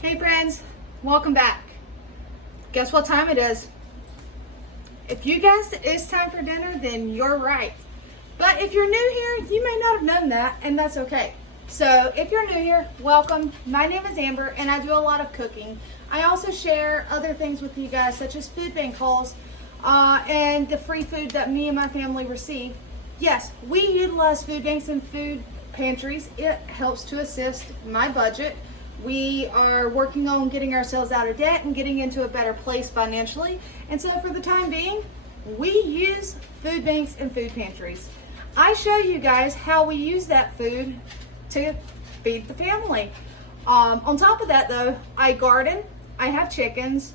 Hey friends, welcome back. Guess what time it is? If you guessed it's time for dinner, then you're right. But if you're new here, you may not have known that, and that's okay. So if you're new here, welcome. My name is Amber, and I do a lot of cooking. I also share other things with you guys, such as food bank hauls and the free food that me and my family receive. Yes, we utilize food banks and food pantries. It helps to assist my budget. We are working on getting ourselves out of debt and getting into a better place financially. And so for the time being, we use food banks and food pantries. I show you guys how we use that food to feed the family. On top of that though, I garden, I have chickens,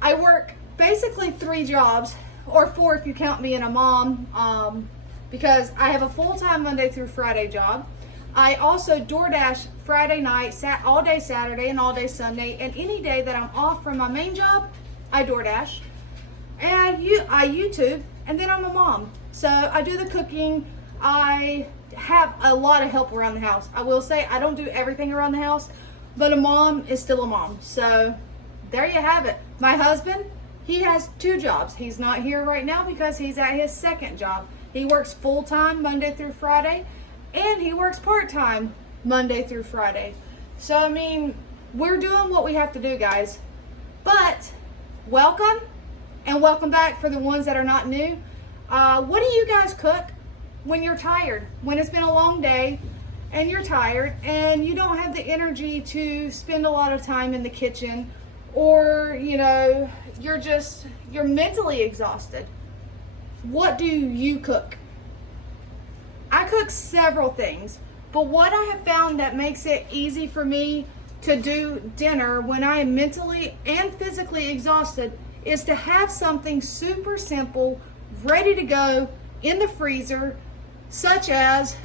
I work basically 3 jobs, or 4 if you count being a mom, because I have a full-time Monday through Friday job. I also DoorDash Friday night, all day Saturday and all day Sunday, and any day that I'm off from my main job, I DoorDash. And I YouTube, and then I'm a mom. So I do the cooking. I have a lot of help around the house. I will say I don't do everything around the house, but a mom is still a mom. So there you have it. My husband, he has 2 jobs. He's not here right now because he's at his second job. He works full-time Monday through Friday, and he works part-time Monday through Friday. So, I mean, we're doing what we have to do, guys. But, welcome, and welcome back for the ones that are not new. What do you guys cook when you're tired? When it's been a long day, and you're tired, and you don't have the energy to spend a lot of time in the kitchen, or, you know, you're mentally exhausted. What do you cook? I cook several things, but what I have found that makes it easy for me to do dinner when I am mentally and physically exhausted is to have something super simple, ready to go in the freezer, such as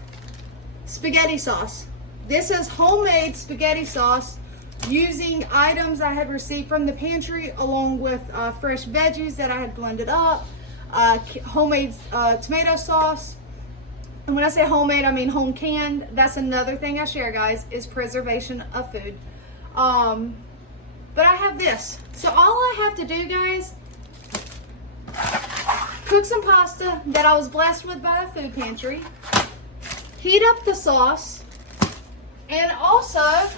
spaghetti sauce. This is homemade spaghetti sauce using items I had received from the pantry, along with fresh veggies that I had blended up, homemade tomato sauce. And when I say homemade, I mean home canned. That's another thing I share, guys, is preservation of food. But I have this. So all I have to do, guys, cook some pasta that I was blessed with by the food pantry, heat up the sauce, and also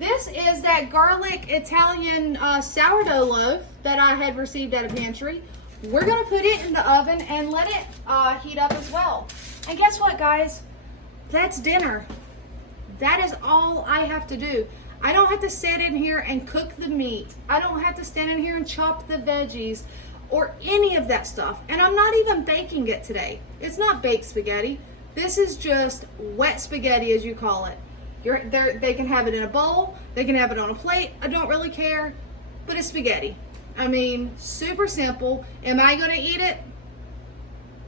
this is that garlic Italian sourdough loaf that I had received at a pantry. We're gonna put it in the oven and let it heat up as well. And guess what, guys? That's dinner. That is all I have to do. I don't have to sit in here and cook the meat. I don't have to stand in here and chop the veggies or any of that stuff. And I'm not even baking it today. It's not baked spaghetti. This is just wet spaghetti, as you call it. They can have it in a bowl. They can have it on a plate. I don't really care, but it's spaghetti. I mean, super simple. Am I gonna eat it?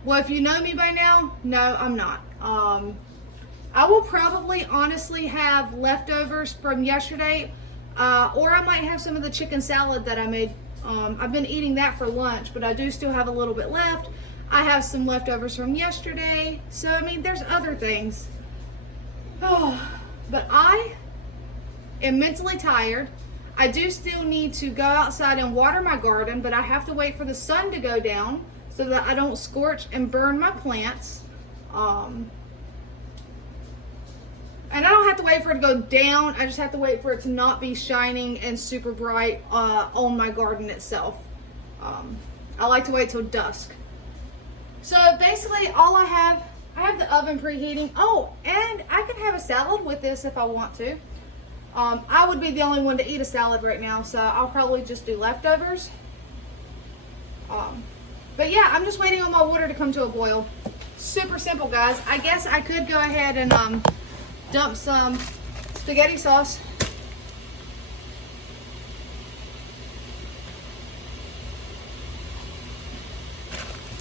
Well, if you know me by now, no, I'm not. I will probably honestly have leftovers from yesterday, or I might have some of the chicken salad that I made. I've been eating that for lunch, but I do still have a little bit left. I have some leftovers from yesterday. So, I mean, there's other things. Oh, but I am mentally tired. I do still need to go outside and water my garden, but I have to wait for the sun to go down so that I don't scorch and burn my plants. And I don't have to wait for it to go down. I just have to wait for it to not be shining and super bright on my garden itself. I like to wait till dusk. So basically all I have the oven preheating. Oh, and I can have a salad with this if I want to. I would be the only one to eat a salad right now, so I'll probably just do leftovers. But yeah, I'm just waiting on my water to come to a boil. Super simple, guys. I guess I could go ahead and dump some spaghetti sauce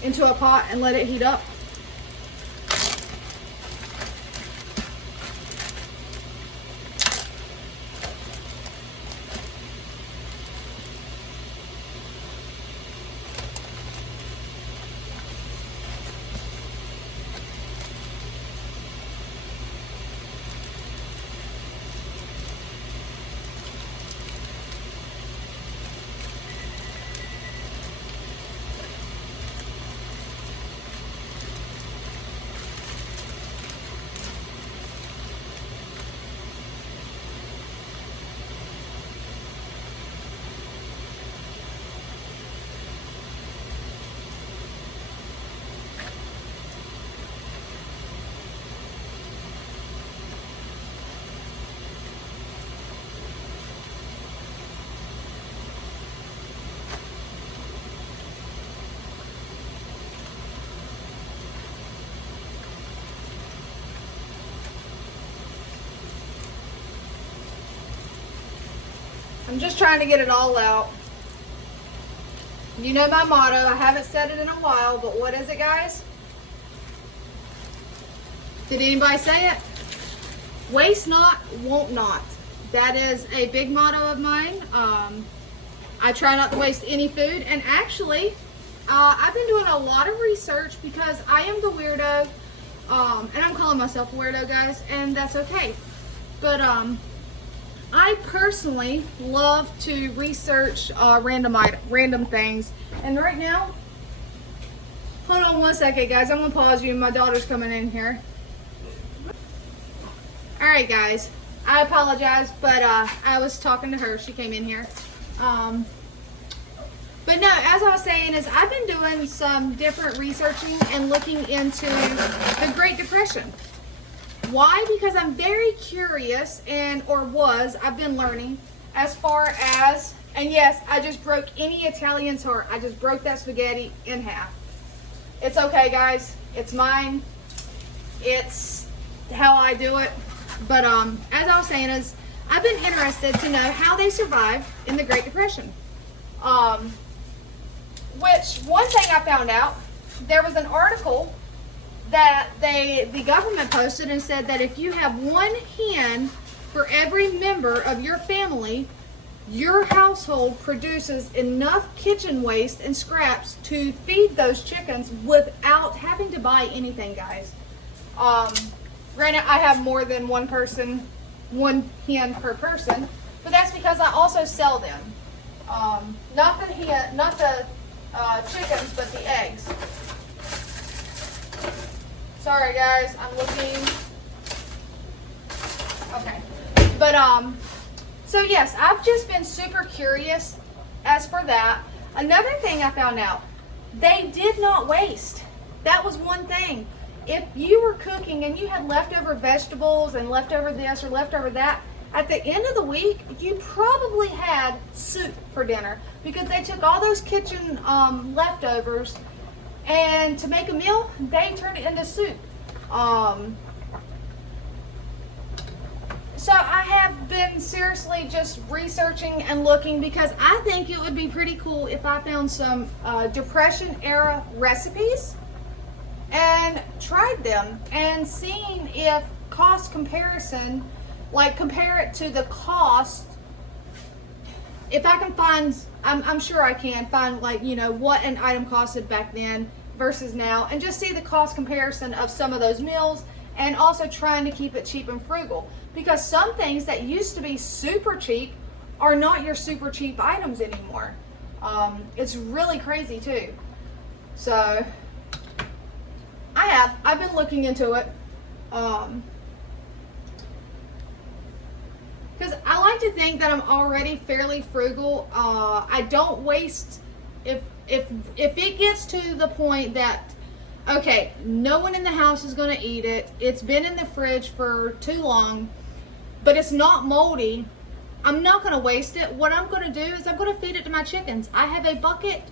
into a pot and let it heat up. I'm just trying to get it all out. You know my motto. I haven't said it in a while, but what is it, guys? Did anybody say it? Waste not, want not. That is a big motto of mine. I try not to waste any food. And actually, I've been doing a lot of research because I am the weirdo. And I'm calling myself a weirdo, guys, and that's okay. But I personally love to research random things. And right now, hold on one second, guys. I'm gonna pause you. My daughter's coming in here. All right, guys. I apologize, but I was talking to her. She came in here. But no, as I was saying, is I've been doing some different researching and looking into the Great Depression. Why? Because I'm very curious, I've been learning as far as, and yes, I just broke any Italian's heart. I just broke that spaghetti in half. It's okay, guys. It's mine. It's how I do it. But as I was saying, is I've been interested to know how they survived in the Great Depression. Which one thing I found out, there was an article that the government posted and said that if you have one hen for every member of your family, your household produces enough kitchen waste and scraps to feed those chickens without having to buy anything, guys. Granted, I have more than one hen per person, but that's because I also sell them. Not the chickens, but the eggs. Sorry, guys, I'm looking. Okay, but so yes, I've just been super curious as for that. Another thing I found out, they did not waste. That was one thing. If you were cooking and you had leftover vegetables and leftover this or leftover that, at the end of the week, you probably had soup for dinner because they took all those kitchen leftovers, and to make a meal, they turned it into soup. So I have been seriously just researching and looking because I think it would be pretty cool if I found some Depression era recipes and tried them and seen if cost comparison, like compare it to the cost, if I can find, I'm sure I can find, like, you know, what an item costed back then versus now, and just see the cost comparison of some of those meals, and also trying to keep it cheap and frugal, because some things that used to be super cheap are not your super cheap items anymore. It's really crazy too. So I've been looking into it. Because I like to think that I'm already fairly frugal. I don't waste. If it gets to the point that, okay, no one in the house is going to eat it, it's been in the fridge for too long, but it's not moldy, I'm not going to waste it. What I'm going to do is I'm going to feed it to my chickens. I have a bucket,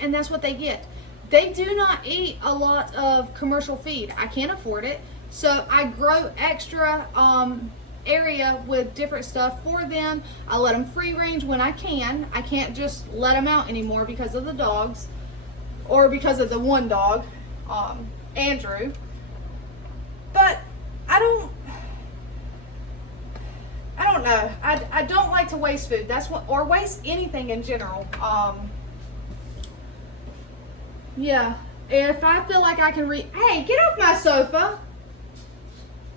and that's what they get. They do not eat a lot of commercial feed. I can't afford it, so I grow extra area with different stuff for them. I let them free range when I can. I can't just let them out anymore because of the dogs, or because of the one dog, Andrew. But I don't know. I don't like to waste food. That's what, or waste anything in general. Yeah. If I feel like I can hey, get off my sofa.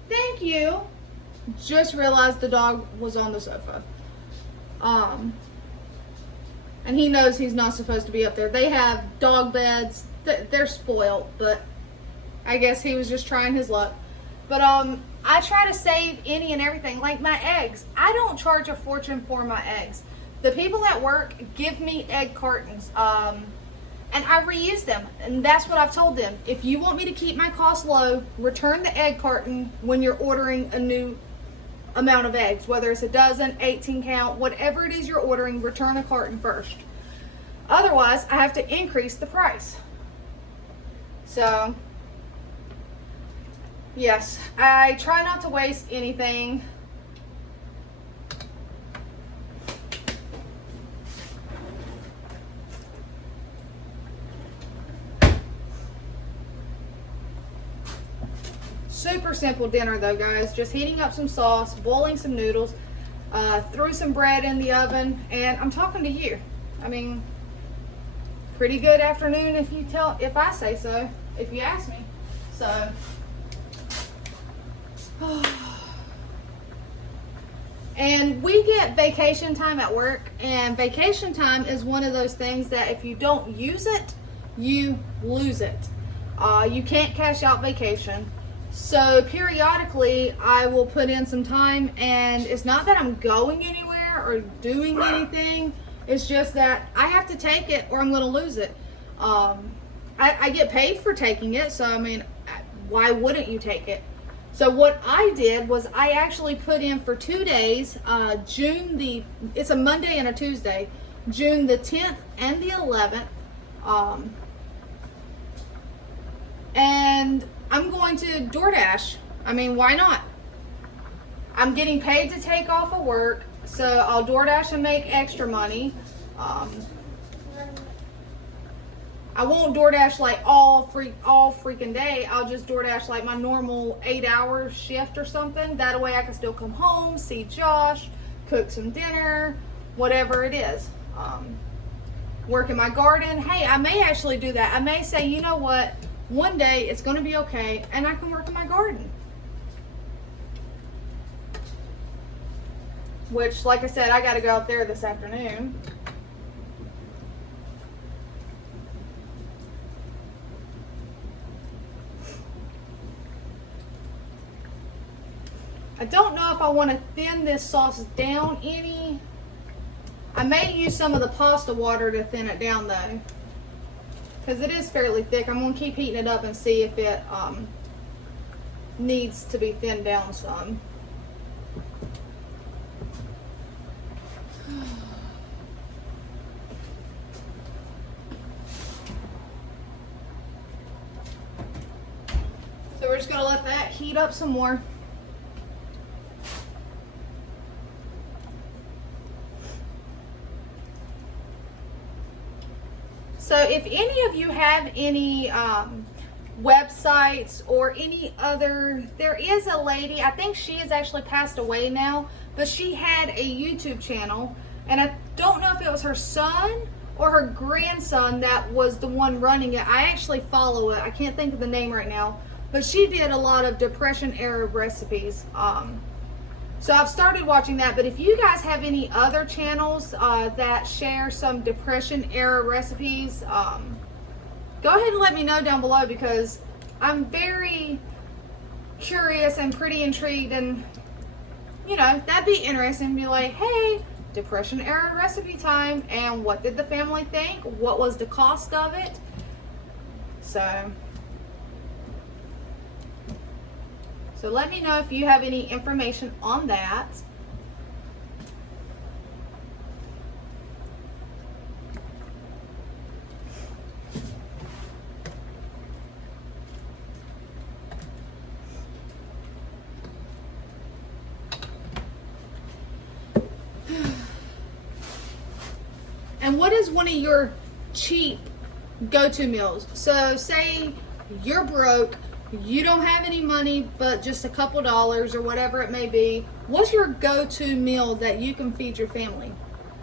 Thank you. Just realized the dog was on the sofa. And he knows he's not supposed to be up there. They have dog beds. They're spoiled, but I guess he was just trying his luck. But I try to save any and everything. Like my eggs. I don't charge a fortune for my eggs. The people at work give me egg cartons. And I reuse them. And that's what I've told them. If you want me to keep my costs low, return the egg carton when you're ordering a new amount of eggs, whether it's a dozen, 18 count, whatever it is you're ordering, return a carton first. Otherwise, I have to increase the price. So, yes, I try not to waste anything. simple dinner though, guys. Just heating up some sauce, boiling some noodles, threw some bread in the oven, and I'm talking to you. I mean, pretty good afternoon if I say so, if you ask me. So and we get vacation time at work, and vacation time is one of those things that if you don't use it, you lose it. You can't cash out vacation. So periodically I will put in some time, and it's not that I'm going anywhere or doing anything. It's just that I have to take it or I'm going to lose it. I get paid for taking it, so I mean, why wouldn't you take it? So what I did was I actually put in for 2 days, it's a Monday and a Tuesday, June the 10th and the 11th. And I'm going to DoorDash. I mean, why not? I'm getting paid to take off of work, so I'll DoorDash and make extra money. I won't DoorDash like all freaking day. I'll just DoorDash like my normal 8-hour shift or something. That way I can still come home, see Josh, cook some dinner, whatever it is. Work in my garden. Hey, I may actually do that. I may say, you know what? One day it's going to be okay, and I can work in my garden. Which, like I said, I got to go out there this afternoon. I don't know if I want to thin this sauce down any. I may use some of the pasta water to thin it down though, because it is fairly thick. I'm going to keep heating it up and see if it needs to be thinned down some. So we're just going to let that heat up some more. So if any of you have any websites or any other, there is a lady, I think she has actually passed away now, but she had a YouTube channel, and I don't know if it was her son or her grandson that was the one running it. I actually follow it. I can't think of the name right now, but she did a lot of Depression era recipes. So I've started watching that, but if you guys have any other channels that share some Depression era recipes, go ahead and let me know down below, because I'm very curious and pretty intrigued, and you know, that'd be interesting. Be like, hey, Depression era recipe time, and what did the family think? What was the cost of it? So let me know if you have any information on that. And what is one of your cheap go-to meals? So say you're broke, you don't have any money but just a couple dollars or whatever it may be. What's your go-to meal that you can feed your family?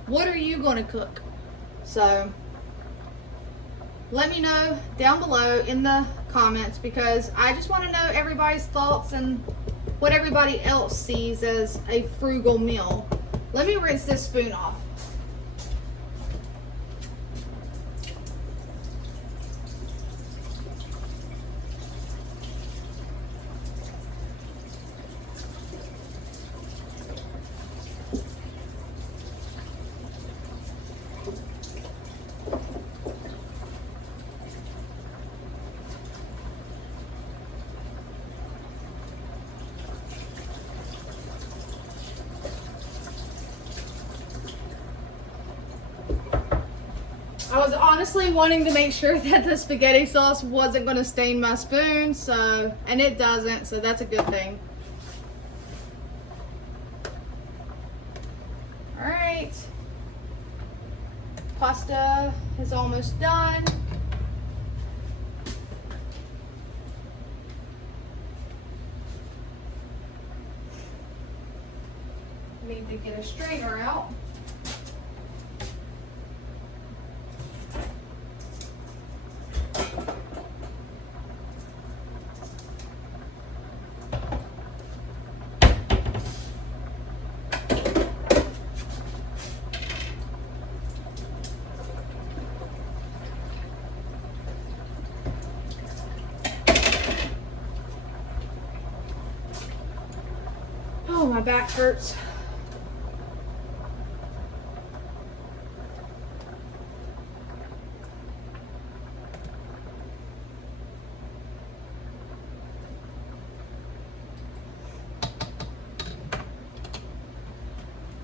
What are you going to cook? So let me know down below in the comments, because I just want to know everybody's thoughts and what everybody else sees as a frugal meal. Let me rinse this spoon off. I was honestly wanting to make sure that the spaghetti sauce wasn't going to stain my spoon, and it doesn't, so that's a good thing. Alright, pasta is almost done. Need to get a strainer out. Oh, my back hurts.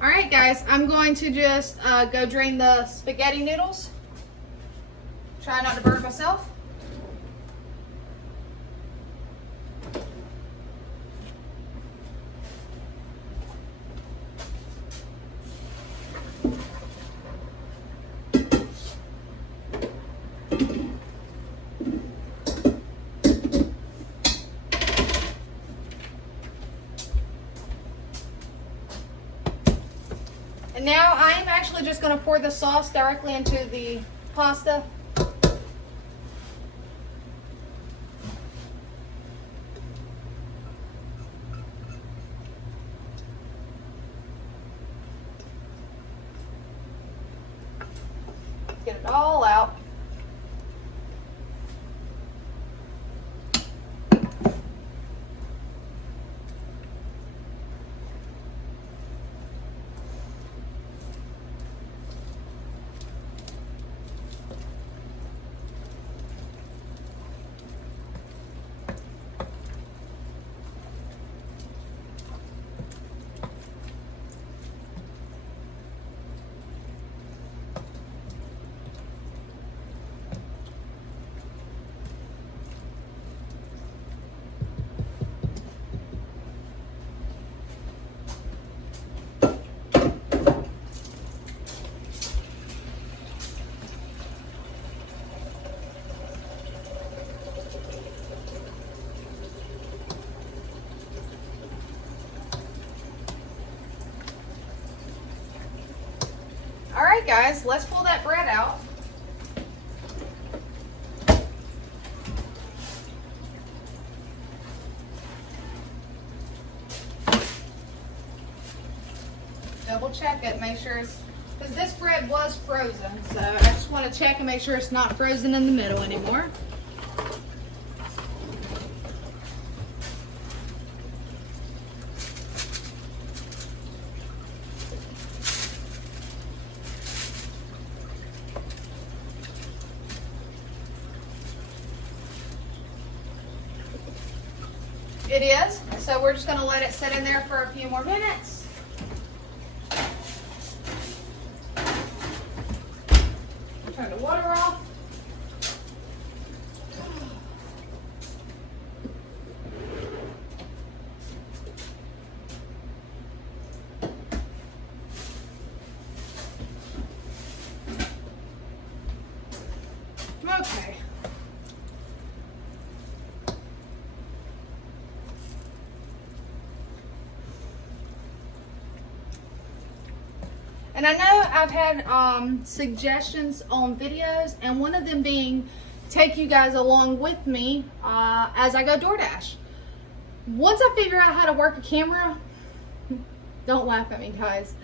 All right, guys, I'm going to just go drain the spaghetti noodles. Try not to burn myself. And now I am actually just going to pour the sauce directly into the pasta. Get it all out. All right, guys, let's pull that bread out. Double check it, make sure it's, because this bread was frozen, so I just want to check and make sure it's not frozen in the middle anymore. It is, so we're just going to let it sit in there for a few more minutes. Turn the water off. Okay. And I know I've had suggestions on videos, and one of them being take you guys along with me as I go DoorDash. Once I figure out how to work a camera, don't laugh at me, guys,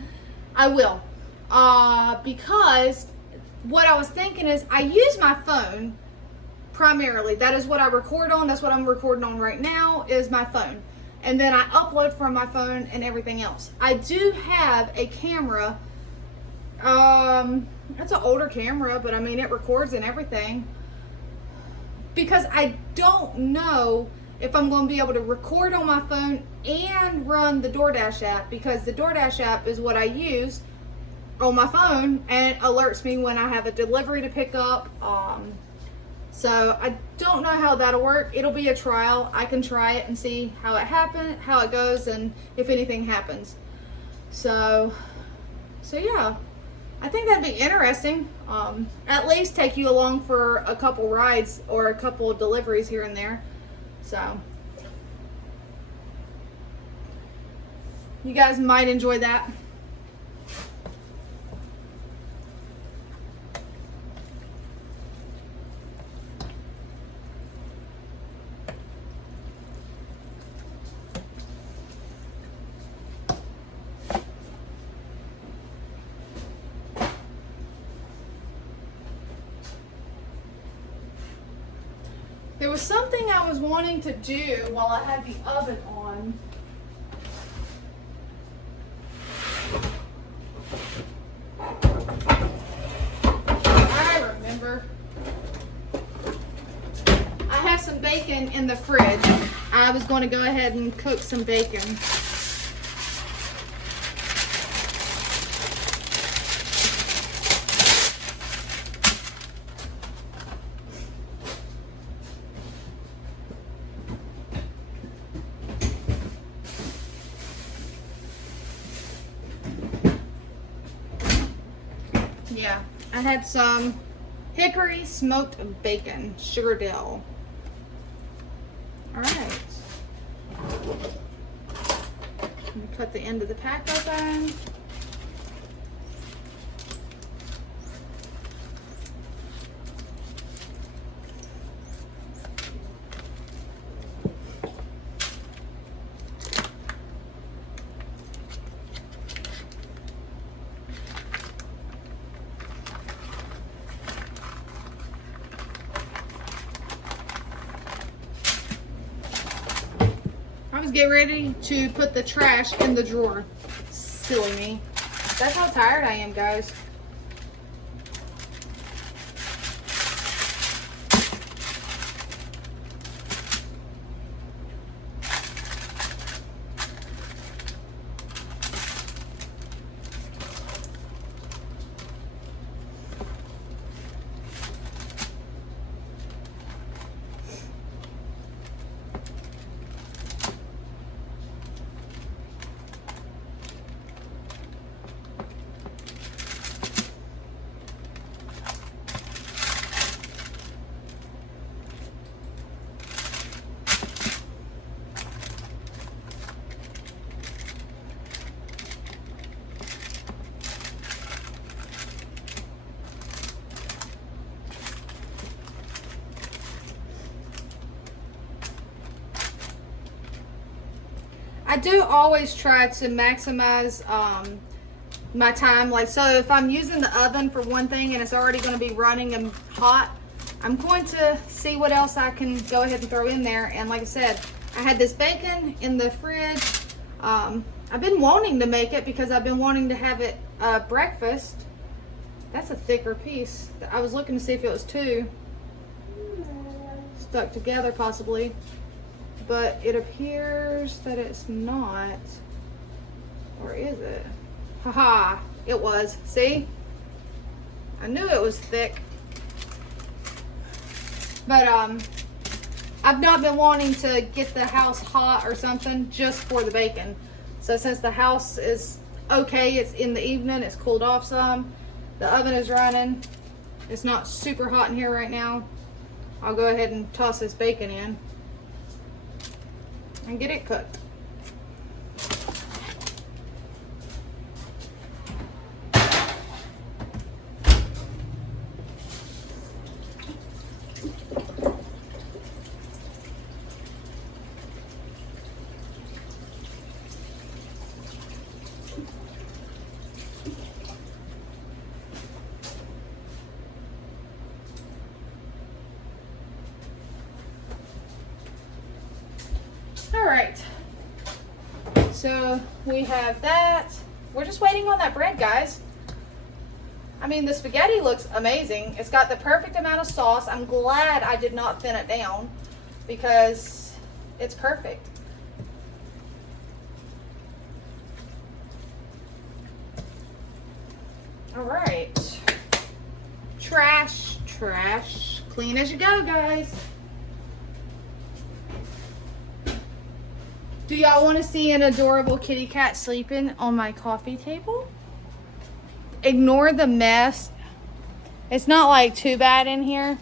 I will. Because what I was thinking is I use my phone primarily. That is what I record on. That's what I'm recording on right now is my phone. And then I upload from my phone and everything else. I do have a camera. It's an older camera, but I mean, it records and everything. Because I don't know if I'm going to be able to record on my phone and run the DoorDash app, because the DoorDash app is what I use on my phone and it alerts me when I have a delivery to pick up. So I don't know how that'll work. It'll be a trial. I can try it and see how it goes, and if anything happens. So yeah. I think that'd be interesting. At least take you along for a couple rides or a couple of deliveries here and there. So You guys might enjoy that. There was something I was wanting to do while I had the oven on. I remember. I have some bacon in the fridge. I was going to go ahead and cook some bacon. Yeah, I had some hickory smoked bacon, Sugardale. All right. Let me cut the end of the pack open. I was getting ready to put the trash in the drawer. Silly me. That's how tired I am, guys. I do always try to maximize my time. Like, so if I'm using the oven for one thing and it's already going to be running and hot, I'm going to see what else I can go ahead and throw in there. And like I said, I had this bacon in the fridge. I've been wanting to make it because I've been wanting to have it breakfast. That's a thicker piece. I was looking to see if it was two stuck together possibly, but it appears that it's not. Or is it? Haha, it was. See? I knew it was thick. But I've not been wanting to get the house hot or something just for the bacon. So since the house is okay, it's in the evening, it's cooled off some, the oven is running, it's not super hot in here right now, I'll go ahead and toss this bacon in and get it cooked. All right, so we have that. We're just waiting on that bread, guys. I mean, the spaghetti looks amazing. It's got the perfect amount of sauce. I'm glad I did not thin it down because it's perfect. All right, trash, clean as you go, guys. Do y'all want to see an adorable kitty cat sleeping on my coffee table? Ignore the mess. It's not like too bad in here,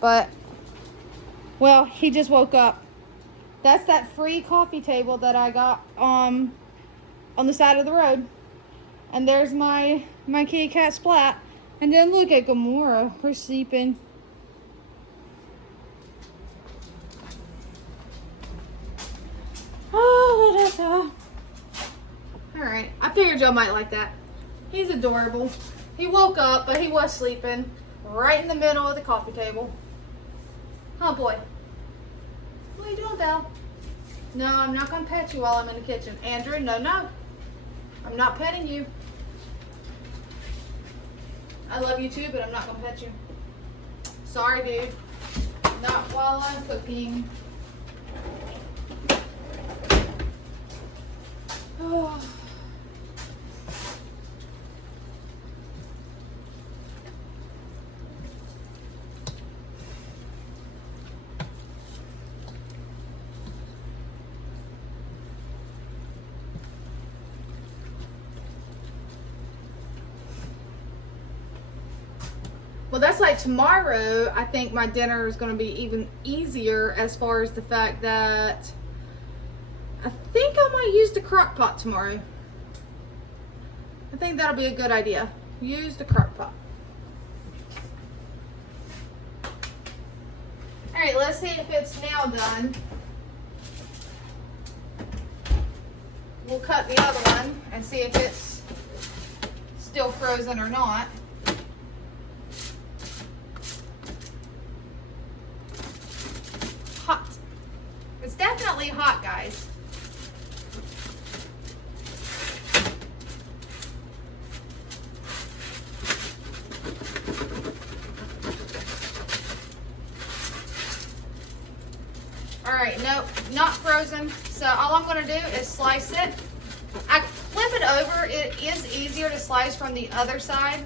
but well, he just woke up. That's that free coffee table that I got on the side of the road. And there's my kitty cat Splat. And then look at Gamora. We're sleeping. Oh, that's all. Alright, I figured y'all might like that. He's adorable. He woke up, but he was sleeping right in the middle of the coffee table. Oh boy. What are you doing, Belle? No, I'm not going to pet you while I'm in the kitchen. Andrew, no, no. I'm not petting you. I love you too, but I'm not going to pet you. Sorry, dude. Not while I'm cooking. Oh. Well, that's like tomorrow. I think my dinner is going to be even easier as far as the fact that I think I might use the crock pot tomorrow. I think that'll be a good idea. Use the crock pot. All right, let's see if it's now done. We'll cut the other one and see if it's still frozen or not. Hot. It's definitely hot, guys. All right, nope, not frozen. So all I'm gonna do is slice it. I flip it over. It is easier to slice from the other side.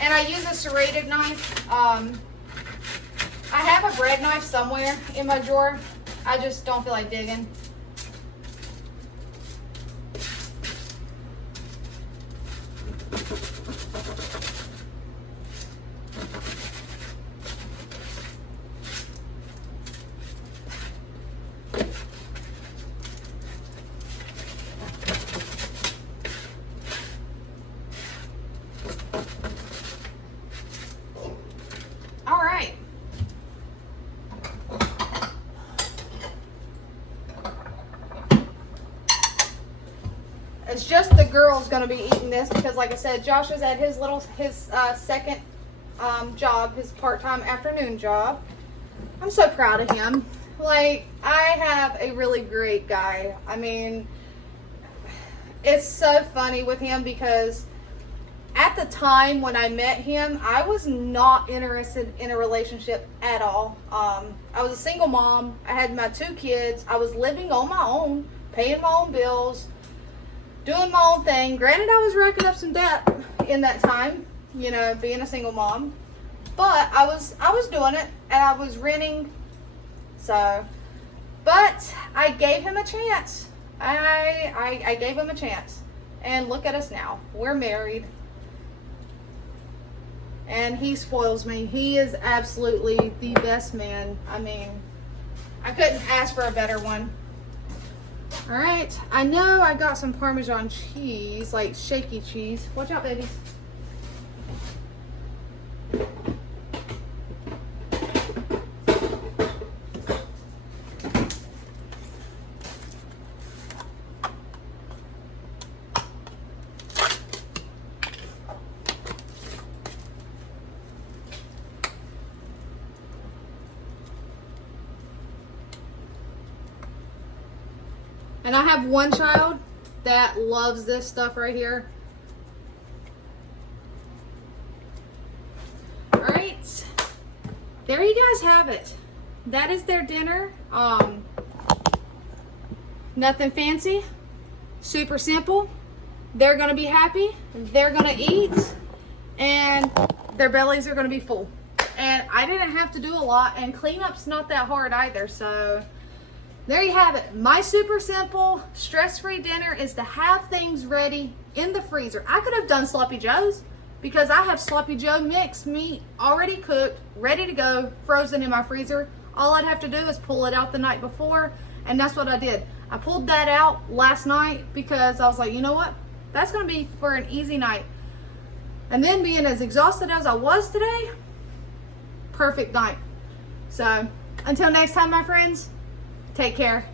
And I use a serrated knife. I have a bread knife somewhere in my drawer. I just don't feel like digging. All right. It's just the girl's gonna be eating this because, like I said, Josh is at his second job, his part-time afternoon job. I'm so proud of him. Like, I have a really great guy. I mean, it's so funny with him because at the time when I met him, I was not interested in a relationship at all. I was a single mom. I had my 2 kids. I was living on my own, paying my own bills, doing my own thing. Granted, I was racking up some debt in that time, you know, being a single mom. But I was doing it, and I was renting. So, but I gave him a chance. I gave him a chance. And look at us now. We're married. And he spoils me. He is absolutely the best man. I mean, I couldn't ask for a better one. All right, I know I got some Parmesan cheese, like shaky cheese. Watch out, babies. And I have one child that loves this stuff right here. All right, there you guys have it. That is their dinner. Nothing fancy, super simple. They're gonna be happy, they're gonna eat, and their bellies are gonna be full. And I didn't have to do a lot, and cleanup's not that hard either, so there you have it. My super simple, stress-free dinner is to have things ready in the freezer. I could have done sloppy joes because I have sloppy joe mixed meat already cooked, ready to go, frozen in my freezer. All I'd have to do is pull it out the night before, and that's what I did. I pulled that out last night because I was like, you know what? That's going to be for an easy night. And then being as exhausted as I was today, perfect night. So until next time, my friends, take care.